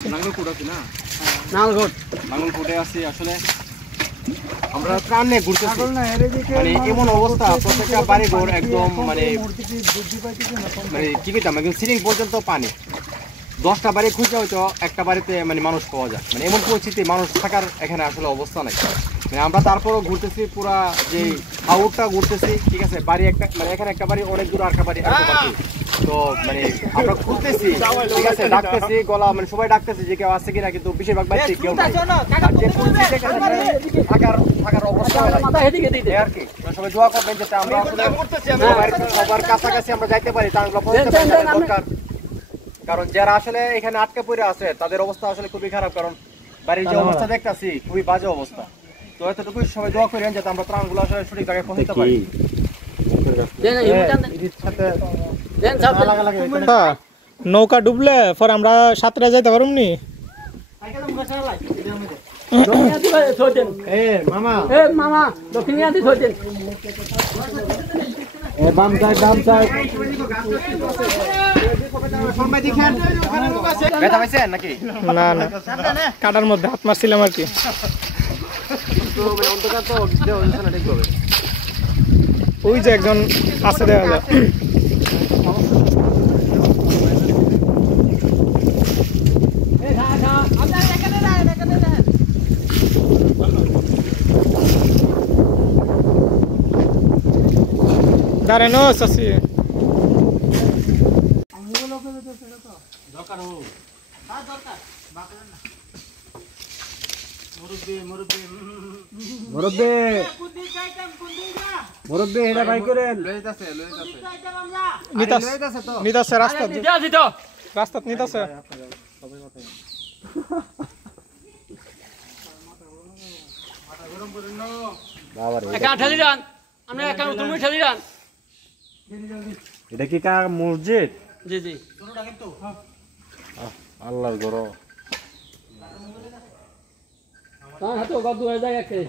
নাঙ্গলকোট আছে না? নাঙ্গলকোটে আছি আসলে আমরা প্রাণ নিয়ে ঘুরতেছি। মানে এমন অবস্থা প্রত্যেকটা বাড়ি ঘর একদম মানে কি কইতাম একদম সিলিং পর্যন্ত পানি। 10টা বাড়ি খুঁজে হয়তো একটা বাড়িতে মানে মানুষ পাওয়া যায়। মানে এমন পরিস্থিতি মানুষ থাকার এখানে আসলে অবস্থা নাই। মানে আমরা তারপরও ঘুরতেছি পুরা যে হাউটটা ঘুরতেছি, ঠিক আছে, বাড়ি একটা মানে এখানে একটা বাড়ি অনেক দূর আরেকটা বাড়ি তো মানে আমরা ঘুরতেছি, ঠিক আছে, ডাকতেছি গলা মানে সবাই ডাকতেছি যে কেউ আসছে কিনা, কিন্তু বেশিরভাগ বাড়িতে কেউ নাই। থাকার অবস্থা আর কি সবাই দোয়া করবেন যাতে আমরা আসলে সবার কাছাকাছি আমরা যাইতে পারি, দরকার। কারণ যারা আসলে এখানে আটকে পড়ে আছে তাদের অবস্থা আসলে খুবই খারাপ, কারণ বাড়ির যে অবস্থা দেখতেছি খুবই বাজে অবস্থা। তো এতটুকুই সবাই দোয়া করেন যাতে আমরা প্রাণগুলো আসলে সঠিক জায়গায় পৌঁছতে পারি। নৌকা ডুবলে পর আমরা সাঁতরে যাইতে পারুম নি? না না, কাটার মধ্যে হাত মারছিলাম আর কি। ওই যে একজন আছে দেখা যায়। দাঁড়ানো চাষি মুরব্বি এটা ভাই করেন নিতাছে রাস্তা নিতাছে। এটা কি কা মসজিদ? জি জি আল্লাহর ঘর। হাতে গদ হয়ে যায় একে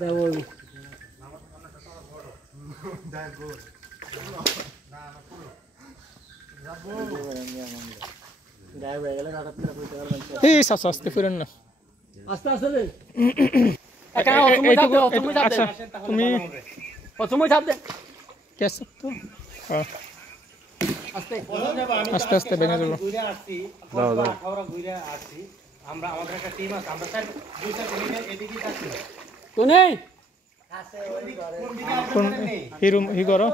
দেবো এই চাচা আস্তে ফিরেন না, আস্তে আস্তে দে তুমি প্রথমে চাপ দে কেসে তো আস্তে আস্তে আস্তে ভেঙে যাবো। আমরা আমাদের একটা টিম আছে, আমরা স্যার দুইটা টিমে এদিকে যাচ্ছি। তো নেই কোন হিরুম হি করো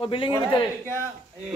ও বিল্ডিং এর ভিতরে এই